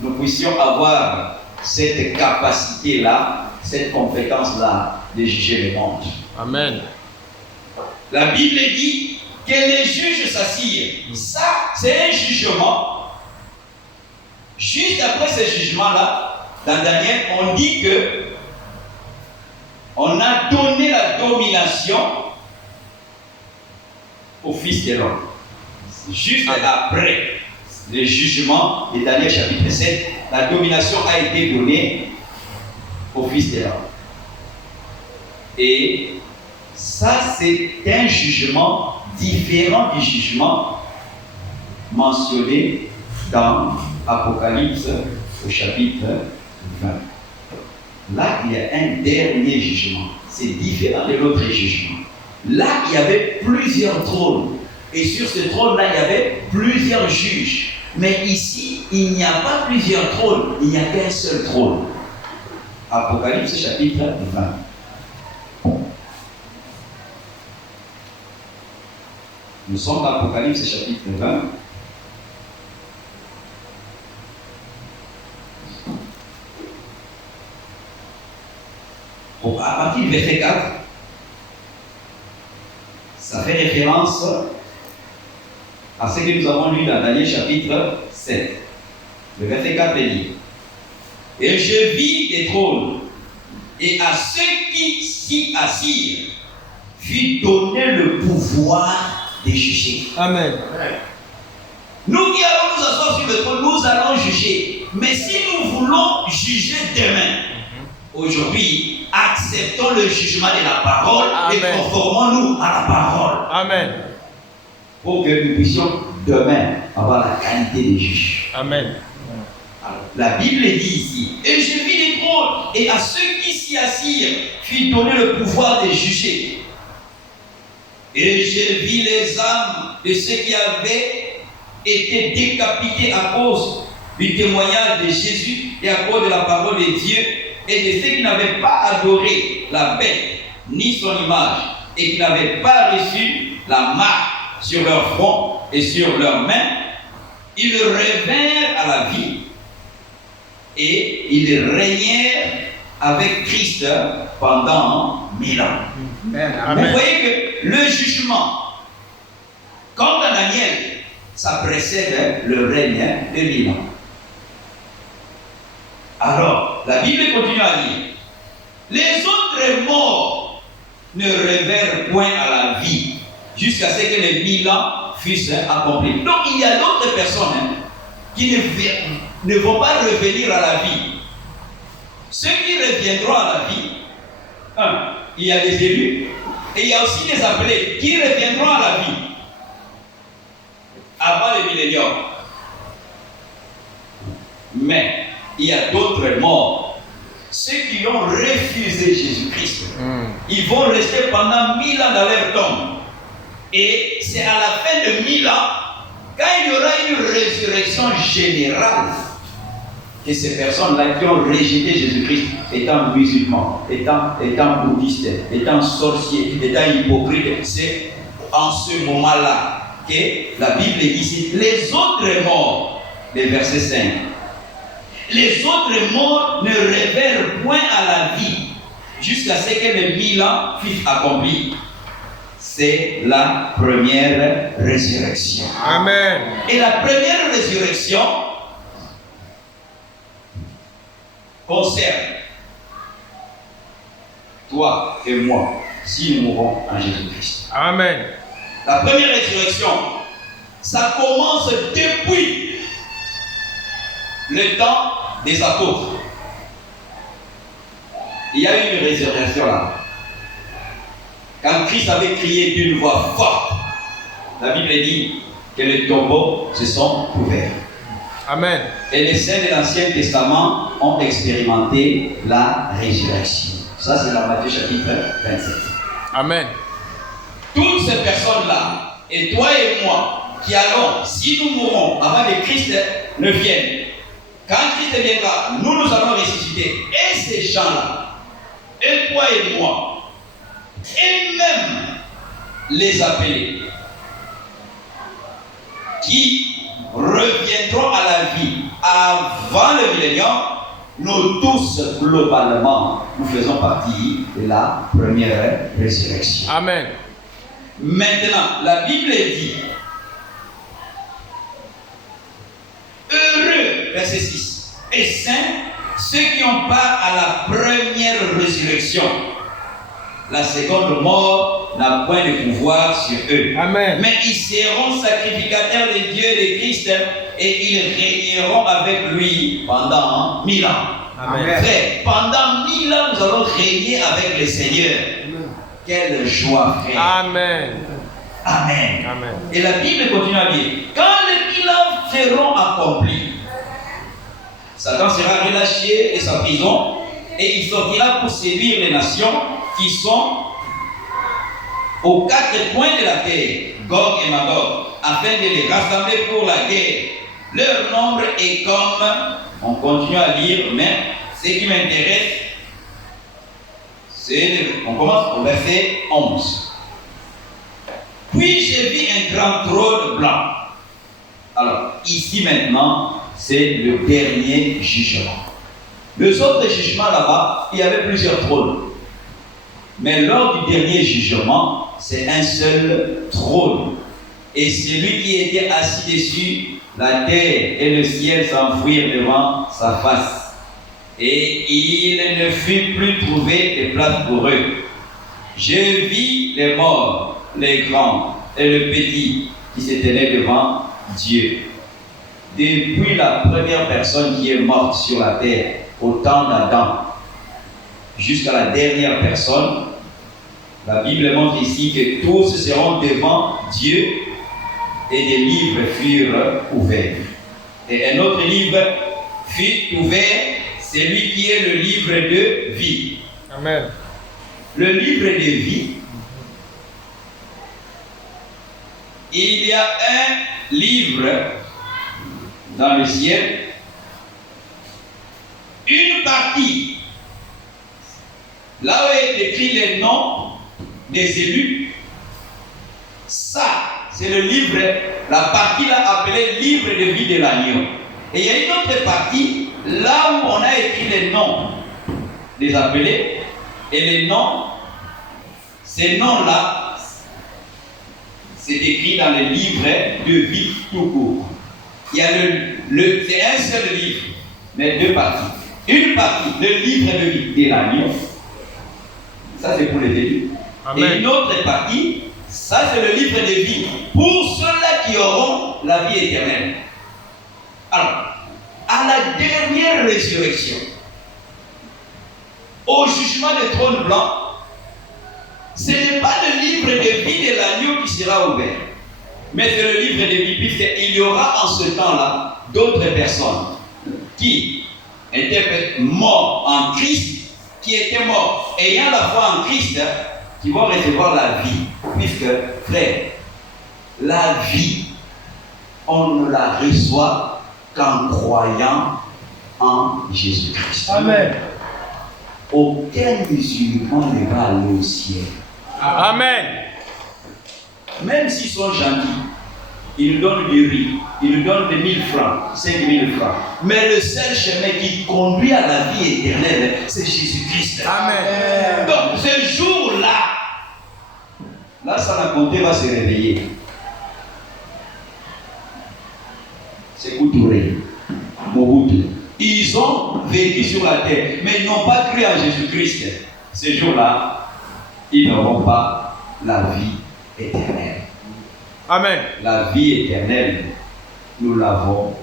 nous puissions avoir cette capacité-là, cette compétence-là de juger le monde. Amen. La Bible dit, que les juges s'assirent. Ça, c'est un jugement. Juste après ce jugement-là, dans Daniel, on dit que on a donné la domination au Fils de l'homme. Juste après le jugement de Daniel chapitre 7, la domination a été donnée au Fils de l'homme. Et ça, c'est un jugement différent du jugement mentionné dans Apocalypse au chapitre 20. Là, il y a un dernier jugement. C'est différent de l'autre jugement. Là, il y avait plusieurs trônes. Et sur ce trône-là, il y avait plusieurs juges. Mais ici, il n'y a pas plusieurs trônes. Il n'y a qu'un seul trône. Apocalypse chapitre 20. Nous sommes dans Apocalypse chapitre 20. Bon, à partir du verset 4, ça fait référence à ce que nous avons lu dans Daniel chapitre 7. Le verset 4 dit: Et je vis des trônes, et à ceux qui s'y assirent fut donné le pouvoir de juger. Amen. Nous qui allons nous asseoir sur le trône, nous allons juger. Mais si nous voulons juger demain, aujourd'hui, acceptons le jugement de la parole. Amen. Et conformons-nous à la parole. Amen. Pour que nous puissions demain avoir la qualité des juges. Amen. Alors, la Bible dit ici: Et je vis les trônes, et à ceux qui s'y assirent fut donné le pouvoir de juger. Et je vis les âmes de ceux qui avaient été décapités à cause du témoignage de Jésus et à cause de la parole de Dieu, et de ceux qui n'avaient pas adoré la bête ni son image, et qui n'avaient pas reçu la marque sur leur front et sur leurs mains. Ils revinrent à la vie et ils régnèrent avec Christ pendant 1000 ans. Amen. Vous voyez que le jugement, comme dans Daniel, ça précède le règne de 1000 ans. Alors, la Bible continue à dire: les autres morts ne revinrent point à la vie jusqu'à ce que les 1000 ans fussent accomplis. Donc, il y a d'autres personnes qui ne vont pas revenir à la vie. Ceux qui reviendront à la vie, il y a des élus et il y a aussi des appelés qui reviendront à la vie avant le millénium. Mais il y a d'autres morts. Ceux qui ont refusé Jésus-Christ, ils vont rester pendant 1000 ans dans leur tombe. Et c'est à la fin de 1000 ans, quand il y aura une résurrection générale, que ces personnes-là qui ont rejeté Jésus-Christ, étant musulmans, étant bouddhistes, étant sorciers, étant hypocrites, c'est en ce moment-là que la Bible dit ici: les autres morts, le verset 5. Les autres morts ne revinrent point à la vie jusqu'à ce que les 1000 ans fussent accomplis. C'est la première résurrection. Amen. Et la première résurrection concerne toi et moi si nous mourons en Jésus-Christ. Amen. La première résurrection, ça commence depuis le temps des apôtres. Il y a eu une résurrection là. Quand Christ avait crié d'une voix forte, la Bible dit que les tombeaux se sont ouverts. Amen. Et les saints de l'Ancien Testament ont expérimenté la résurrection. Ça, c'est dans Matthieu chapitre 27. Amen. Toutes ces personnes-là, et toi et moi, qui allons, si nous mourons avant que Christ ne vienne, quand Christ viendra, nous allons ressusciter. Et ces gens-là, et toi et moi, et même les appelés, qui reviendront à la vie avant le millénium, nous tous, globalement, nous faisons partie de la première résurrection. Amen. Maintenant, la Bible dit, heureux, verset 6, et saints, ceux qui ont part à la première résurrection. La seconde mort n'a point de pouvoir sur eux. Amen. Mais ils seront sacrificateurs de Dieu et de Christ et ils régneront avec lui pendant 1000 ans. Amen. Frère, pendant 1000 ans, nous allons régner avec le Seigneur. Quelle joie, frère. Amen. Amen. Amen. Et la Bible continue à dire, quand les 1000 ans seront accomplis, Satan sera relâché de sa prison et il sortira pour séduire les nations qui sont aux quatre coins de la terre, Gog et Magog, afin de les rassembler pour la guerre. Leur nombre est comme, on continue à lire, mais ce qui m'intéresse, on commence au verset 11. Puis j'ai vu un grand trône blanc. Alors, ici maintenant, c'est le dernier jugement. Les autres jugements là-bas, il y avait plusieurs trônes. Mais lors du dernier jugement, c'est un seul trône. Et celui qui était assis dessus, la terre et le ciel s'enfuirent devant sa face. Et il ne fut plus trouvé de place pour eux. Je vis les morts, les grands et les petits qui se tenaient devant Dieu. Depuis la première personne qui est morte sur la terre, au temps d'Adam, jusqu'à la dernière personne, la Bible montre ici que tous seront devant Dieu et des livres furent ouverts. Et un autre livre fut ouvert, celui qui est le livre de vie. Amen. Le livre de vie, il y a un livre dans le ciel, une partie, là où est écrit les noms des élus, ça, c'est le livre, la partie là appelée livre de vie de l'agneau. Et il y a une autre partie, là où on a écrit les noms des appelés, et les noms, ces noms-là, c'est écrit dans les livres de vie tout court. Il y a c'est un seul livre, mais deux parties. Une partie, le livre de vie de l'agneau, ça c'est pour les élus. Et une autre partie, ça c'est le livre de vie pour ceux-là qui auront la vie éternelle. Alors, à la dernière résurrection, au jugement du trône blanc, ce n'est pas le livre de vie de l'agneau qui sera ouvert, mais c'est le livre de vie, puisqu'il y aura en ce temps-là d'autres personnes qui étaient morts en Christ, qui étaient morts ayant la foi en Christ, qui vont recevoir la vie. Puisque, frère, la vie, on ne la reçoit qu'en croyant en Jésus-Christ. Amen. Aucun musulman ne va aller au ciel. Amen. Même s'ils sont gentils, ils nous donnent du riz, ils nous donnent des 1000 francs, 5000 francs. Mais le seul chemin qui conduit à la vie éternelle, c'est Jésus-Christ. Amen. Donc ce jour-là, là, Sanakonté va se réveiller. C'est Koutouré, Mobutu. Ils ont vécu sur la terre, mais ils n'ont pas cru en Jésus-Christ. Ce jour-là, ils n'auront pas la vie éternelle. Amen. La vie éternelle, nous l'avons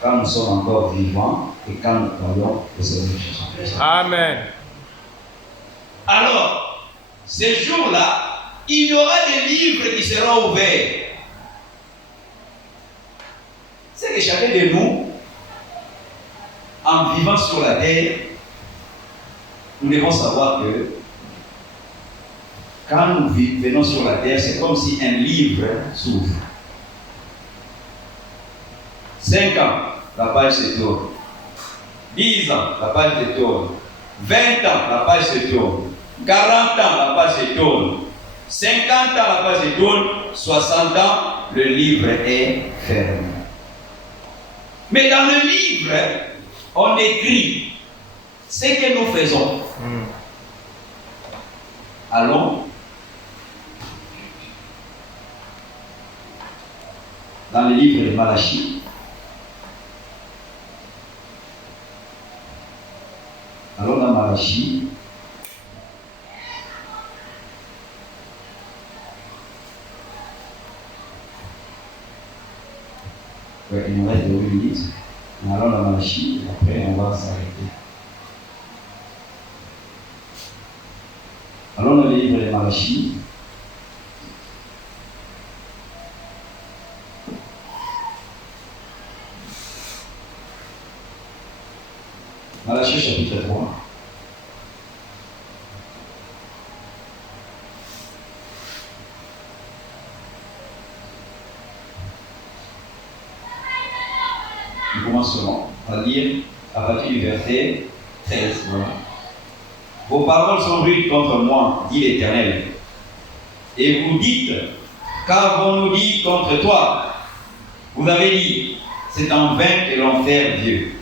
quand nous sommes encore vivants et quand nous croyons au Seigneur Jésus-Christ. Amen. Alors, ce jour-là, il y aura des livres qui seront ouverts. C'est que chacun de nous, en vivant sur la terre, nous devons savoir que quand nous venons sur la terre, c'est comme si un livre s'ouvre. 5 ans, la page se tourne. 10 ans, la page se tourne. 20 ans, la page se tourne. 40 ans, la page se tourne. 50 ans, la page se tourne. 60 ans, le livre est fermé. Mais dans le livre, on écrit ce que nous faisons. Allons le livre de Malachie. Allons dans Malachie. Ouais, il nous reste 2 minutes. Allons dans Malachie et après on va s'arrêter. Allons dans le livre de Malachie. Malachie chapitre 3. Nous commencerons à lire à partir du verset 13. Voilà. Vos paroles sont rudes contre moi, dit l'Éternel. Et vous dites, qu'avons-nous dit contre toi? Vous avez dit, c'est en vain que l'on sert Dieu.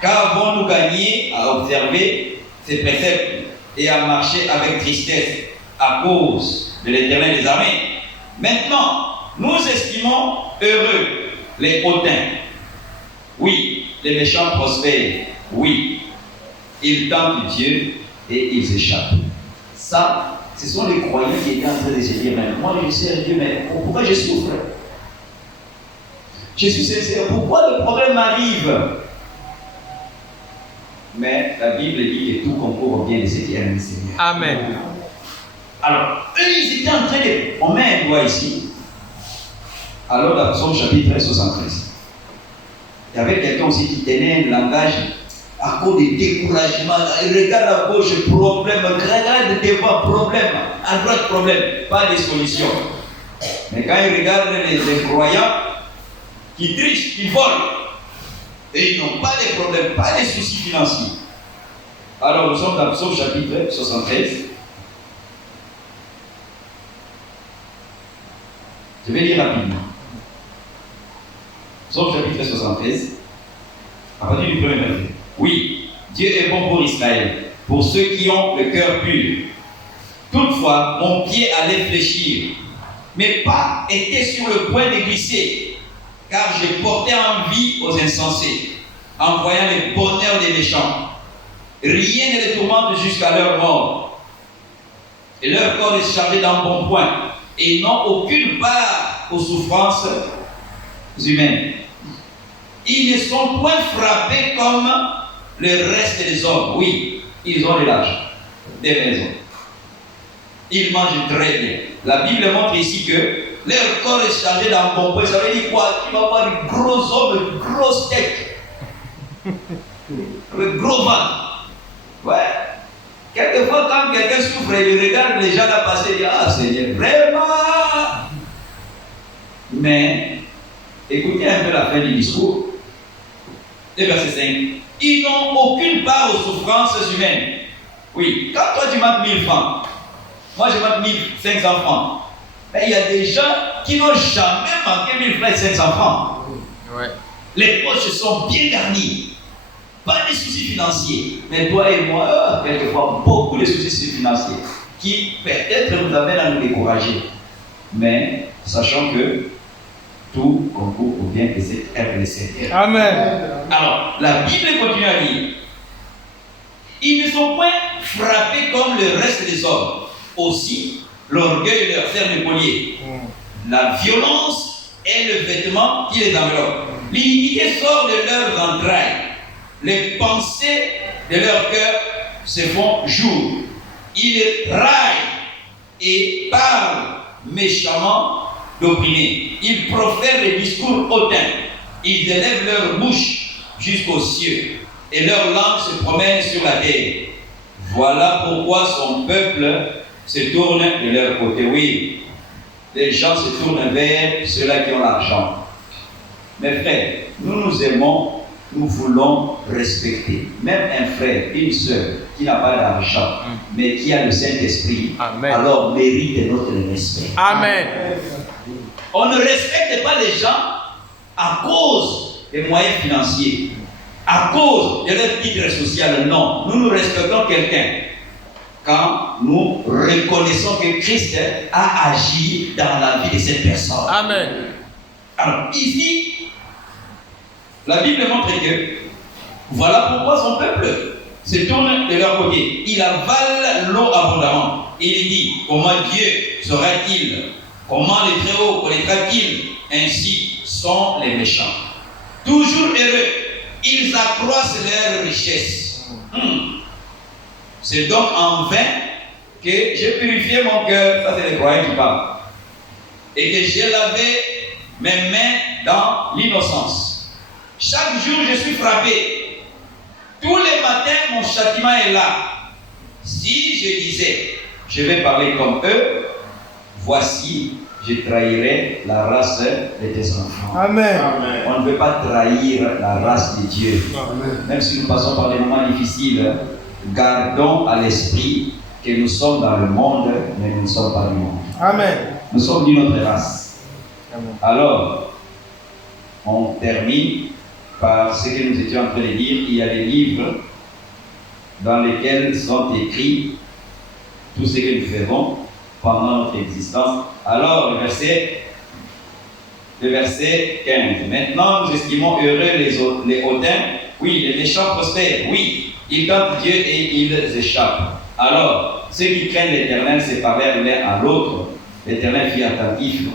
Qu'avons-nous gagné à observer ses préceptes et à marcher avec tristesse à cause de l'Éternel des armées? Maintenant, nous estimons heureux les hautains. Oui, les méchants prospèrent. Oui, ils tentent Dieu et ils échappent. Ça, ce sont les croyants qui étaient en train de se dire, mais moi je sais Dieu, mais pourquoi je souffre? Je suis sincère, pourquoi le problème m'arrive? Mais la Bible dit que tout concourt au bien de ceux qui aiment le Seigneur. Amen. Alors, eux, ils étaient en train de... On met un doigt ici. Alors, dans Psaume chapitre 73, il y avait quelqu'un aussi qui tenait un langage à cause de découragement. Il regarde à gauche, problème, regarde devant, problème, à droite, problème, pas de solution. Mais quand il regarde les croyants qui trichent, qui volent, et ils n'ont pas de problème, pas de soucis financiers. Alors nous sommes dans Psaume chapitre 73. Je vais lire rapidement. Psaume chapitre 73, à partir du premier verset. Oui, Dieu est bon pour Israël, pour ceux qui ont le cœur pur. Toutefois, mon pied allait fléchir, mes pas étaient sur le point de glisser, car je portais envie aux insensés, en voyant le bonheur des méchants. Rien ne les tourmente jusqu'à leur mort. Et leur corps est chargé d'embonpoint, et n'ont aucune part aux souffrances humaines. Ils ne sont point frappés comme le reste des hommes. Oui, ils ont de l'argent, des maisons. Ils mangent très bien. La Bible montre ici que leur corps est chargé d'embonpoint. Ça veut dire quoi? Tu vas voir de gros hommes, de grosses têtes, avec gros ventre. Ouais. Quelquefois, quand quelqu'un souffre, il regarde les gens là passer et dit, ah Seigneur, vraiment. Mais, écoutez un peu la fin du discours. Le verset 5. Ils n'ont aucune part aux souffrances humaines. Oui, quand toi tu manques 1000 francs, moi je manque 1500 francs. Mais il y a des gens qui n'ont jamais manqué 1000 francs et 500 francs. Ouais. Les poches sont bien garnies. Pas de soucis financiers. Mais toi et moi, quelquefois, beaucoup de soucis financiers qui peut-être nous amènent à nous décourager. Mais sachant que tout concourt au bien de cette ère de Seigneur. Amen. Alors, la Bible continue à dire, ils ne sont point frappés comme le reste des hommes. Aussi, l'orgueil leur sert de collier. La violence est le vêtement qui les enveloppe. L'iniquité sort de leurs entrailles. Les pensées de leur cœur se font jour. Ils raillent et parlent méchamment d'opprimer. Ils profèrent des discours hautains. Ils élèvent leur bouche jusqu'aux cieux et leur langue se promène sur la terre. Voilà pourquoi son peuple se tourne de leur côté. Oui, les gens se tournent vers ceux-là qui ont l'argent. Mes frères, nous aimons, nous voulons respecter. Même un frère, une sœur qui n'a pas d'argent, mais qui a le Saint-Esprit, alors mérite notre respect. Amen. On ne respecte pas les gens à cause des moyens financiers, à cause de leur titre social. Non, nous respectons quelqu'un quand nous reconnaissons que Christ a agi dans la vie de cette personne. Amen. Alors, ici, la Bible montre que voilà pourquoi son peuple se tourne de leur côté. Il avale l'eau abondamment. Il dit, comment Dieu sera-t-il? Comment les Très-Hauts connaîtra-t-il? Ainsi sont les méchants. Toujours heureux, ils accroissent leur richesse. C'est donc en vain que j'ai purifié mon cœur, ça c'est les croyants qui parlent, et que j'ai lavé mes mains dans l'innocence. Chaque jour je suis frappé. Tous les matins mon châtiment est là. Si je disais, je vais parler comme eux, voici, je trahirai la race de tes enfants. Amen. On ne veut pas trahir la race de Dieu. Amen. Même si nous passons par des moments difficiles, gardons à l'esprit que nous sommes dans le monde, mais nous ne sommes pas du monde. Amen. Nous sommes d'une autre race. Amen. Alors, on termine par ce que nous étions en train de dire. Il y a des livres dans lesquels sont écrits tout ce que nous faisons pendant notre existence. Alors, le verset 15. Maintenant, nous estimons heureux les hautains. Oui, les méchants prospèrent. Oui, ils tentent Dieu et ils échappent. Alors, ceux qui craignent l'Éternel se parlèrent l'un à l'autre. L'Éternel fut attentif.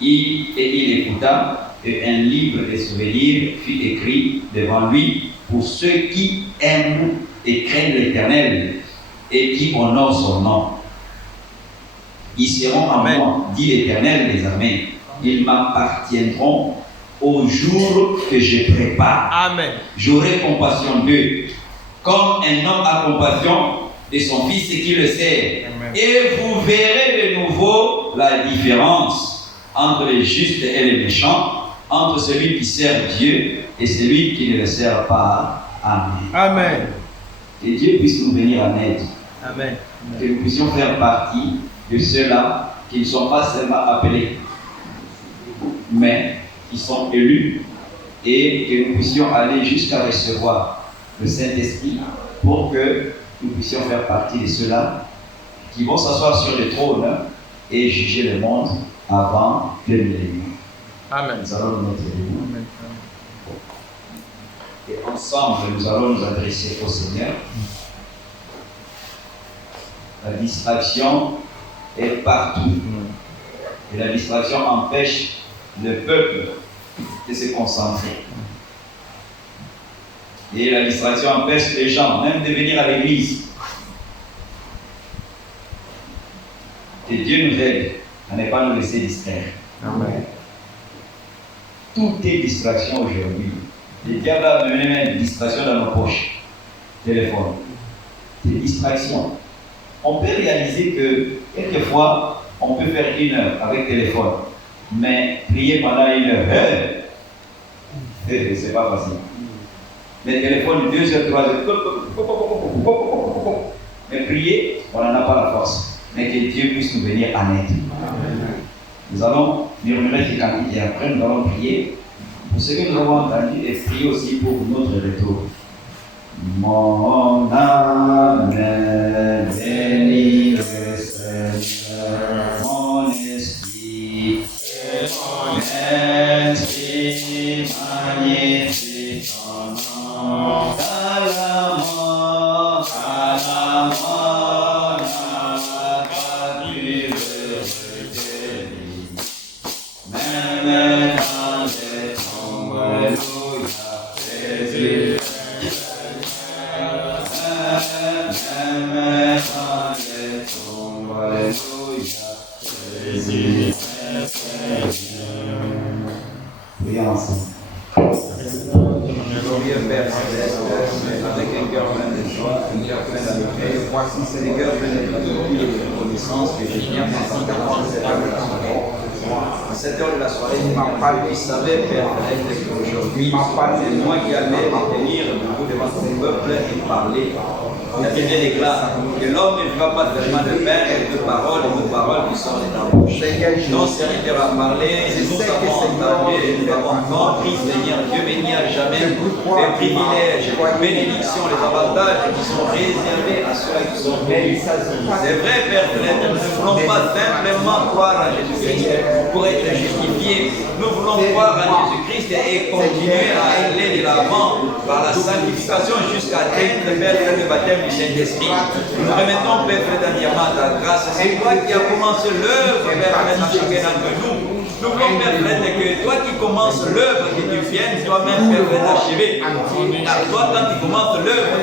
Il écouta, et un livre de souvenirs fut écrit devant lui pour ceux qui aiment et craignent l'Éternel et qui honorent son nom. Ils seront en moi, dit l'Éternel des armées. Ils m'appartiendront au jour que je prépare. Amen. J'aurai compassion d'eux, comme un homme a compassion de son fils qui le sert. Amen. Et vous verrez de nouveau la différence entre les justes et les méchants, entre celui qui sert Dieu et celui qui ne le sert pas. Amen. Amen. Que Dieu puisse nous venir en aide. Amen. Que nous puissions faire partie de ceux-là qui ne sont pas seulement appelés, mais qui sont élus, et que nous puissions aller jusqu'à recevoir le Saint-Esprit pour que nous puissions faire partie de ceux-là qui vont s'asseoir sur le trône et juger le monde avant le millénaire. Amen. Nous allons nous mettre debout. Amen. Et ensemble, nous allons nous adresser au Seigneur. La distraction est partout. Et la distraction empêche le peuple de se concentrer. Et la distraction empêche les gens même de venir à l'église. Que Dieu nous aide à ne pas nous laisser distraire. Amen. Tout est distraction aujourd'hui. Le diable a mené même une distraction dans nos poches. Téléphone. C'est distraction. On peut réaliser que quelquefois, on peut faire 1 heure avec téléphone, mais prier pendant 1 heure, c'est pas facile. Les téléphones 2 heures, 3 heures, mais prier, on n'en a pas la force. Mais que Dieu puisse nous venir en aide. Nous allons murmurer ces cantiques et après nous allons prier pour ce que nous avons entendu et prier aussi pour notre retour. Mon âme bénit le Seigneur, mon esprit magnifique ton nom. Calamant, tu le retenir. Même quand les tombes, alléluia, Jésus. Prions ensemble. Glorieux Père Céleste, avec un cœur plein de joie, un cœur plein d'amitié, voici c'est le cœur plein de gratitude et de reconnaissance que je viens dans cette heure de la soirée. À cette heure de la soirée, tu m'as parlé, tu savais, Père Céleste, qu'aujourd'hui, c'est moi qui allais tenir debout devant ce peuple et parler. La Bible déclare que l'homme ne vivra pas seulement de pain, mais de paroles et de paroles qui sortent de ta bouche. Ton serviteur a parlé, nous avons entendu et nous avons compris, Seigneur, Dieu béni à jamais les privilèges, les bénédictions, les avantages qui sont réservés à ceux qui sont bénis. C'est vrai, Père, nous ne voulons pas simplement croire à Jésus-Christ, pour être justifiés. Nous voulons croire en Jésus-Christ et continuer à aller de l'avant par la sanctification jusqu'à atteindre le baptême du Saint-Esprit. Nous remettons, Père Fred, entièrement ta grâce. C'est toi qui as commencé l'œuvre, Père Fred, dans chacun d'entre nous. Nous voulons, Père Fred, que toi qui commences l'œuvre, que tu viennes toi-même, Père Fred, achever. Car toi, quand tu commences l'œuvre,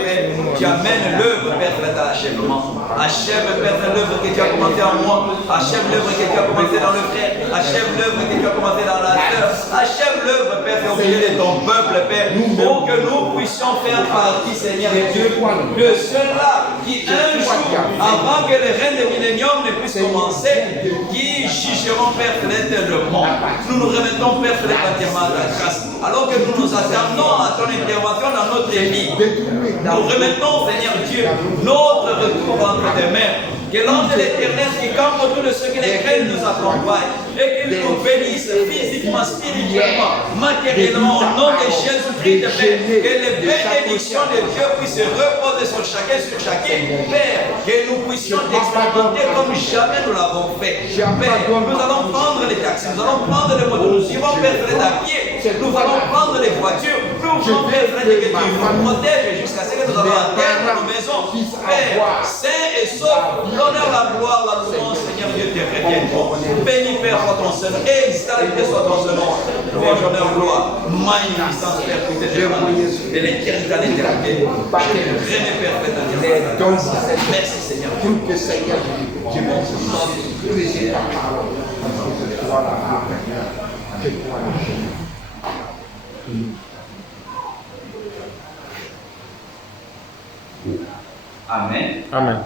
tu amènes l'œuvre, Père Fred, à l'achèvement. Achève, Père Fred, l'œuvre que tu as commencé en moi. Achève l'œuvre que tu as commencé dans le frère. Achève l'œuvre que tu as commencé dans la sœur. Achève l'œuvre, Père, au milieu de ton peuple, Père, pour que nous puissions faire partie, Seigneur Dieu, de ceux-là qui un jour, avant que le règne de millénium ne puisse commencer, qui jugeront, Père Fred, le monde. Nous nous remettons, Père Fred, entièrement à ta grâce. Alors que nous nous attendons à ton intervention dans notre vie, nous remettons, Seigneur Dieu, notre retour entre tes mains. Que l'ange de l'Éternel qui campe autour de ceux qui les craignent nous accompagne et qu'il nous bénisse physiquement, spirituellement, matériellement, au nom de Jésus-Christ, Père. Que les bénédictions de Dieu puissent se reposer sur chacun, Père. Que nous puissions expérimenter comme jamais nous l'avons fait. Père, nous allons prendre les taxis, nous allons prendre les motos, nous irons, Père, à pied, nous allons prendre les voitures, nous voulons, Père, que tu nous protèges jusqu'à ce que nous allons atteindre nos maisons. Père, saint et sauf, l'honneur, la gloire, la louange, Seigneur Dieu, te reviendront. Béni, Père, soit ton Seigneur, et exalté soit ton Seigneur. Louange, honneur, gloire, magnificence, Père, tout est demandé. De l'éternité à l'éternité. René, Père, faites un merci, Seigneur. Que Seigneur, Dieu merci. Plaisir ta parole. Que toi la marque. Que toi la chaîne. Amen. Amen.